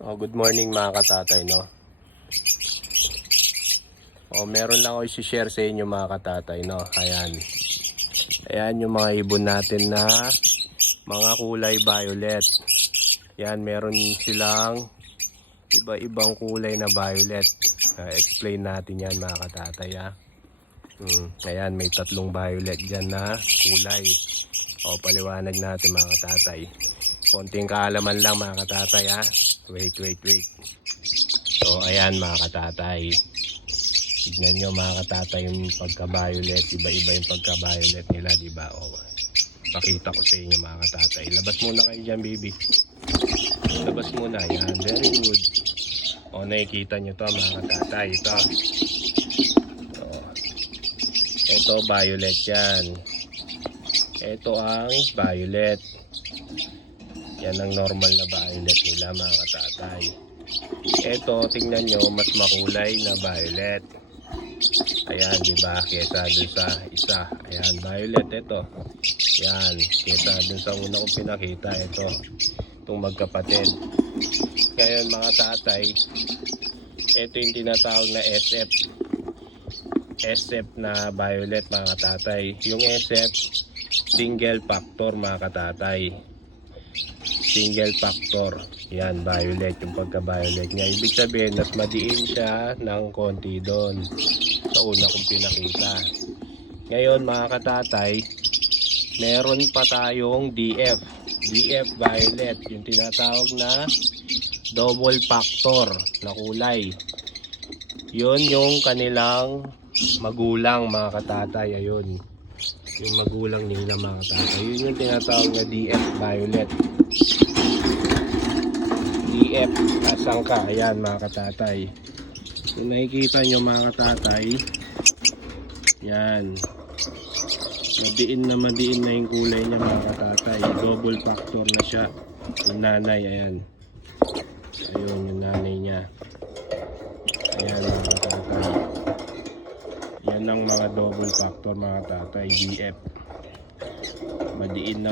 Oh, good morning mga katatay, no? Oh, meron lang ako i-share sa inyo mga katatay, no? Ayan. Ayan yung mga ibon natin na mga kulay violet. Yan, meron silang iba-ibang kulay na violet. Explain natin yan mga katatay, ha? Ayan, may tatlong violet dyan na kulay. O, paliwanag natin mga katatay. Konting kaalaman lang mga katatay, ha? Wait. So, ayan mga katatay. Tignan nyo mga katatay yung pagka-violet. Iba-iba yung pagka-violet nila, diba? O, pakita ko sa inyo mga katatay. Labas muna kayo dyan, baby. Labas muna. Yan, very good. O, nakikita nyo to mga katatay. Ito, violet yan. Ito ang violet. Yan ang normal na violet nila mga katatay. Ito, tingnan nyo, mas makulay na violet. Ayan, diba? Kesa dun sa isa. Ayan, violet ito. Ayan, kesa dun sa una kong pinakita. Ito, itong magkapatid. Ngayon mga tatay, ito yung tinatawag na SF. SF na violet mga katatay. Yung SF, single factor mga katatay. Single factor. Yan, violet. Yung pagka-violet niya. Ibig sabihin, mas madiin siya ng konti doon sa una kong pinakita. Ngayon, mga katatay, meron pa tayong DF. DF violet. Yung tinatawag na double factor na kulay. Yun yung kanilang magulang, mga katatay. Ayun. Yung magulang nila, mga katatay. Yun yung tinatawag na DF violet. DF asangka. Ayan mga katatay. Kung nakikita nyo mga katatay, yan, madiin na yung kulay niya mga katatay. Double factor na siya. Yung nanay, ayan. Ayun yung nanay niya. Ayan mga katatay. Yan ang mga double factor mga katatay. DF. Madiin na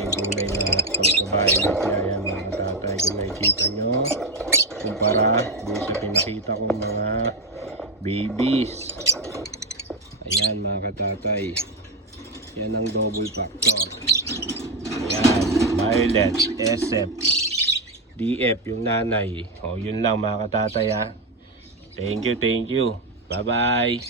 yung kulay na pagka-violet niya. Ayan mga katatay. Kung nakikita nyo, kumpara doon sa pinakita kong mga babies. Ayan mga katatay. Yan ang double factor. Ayan, violet, SF, DF yung nanay. O, yun lang mga katatay, ha. Thank you. Bye bye.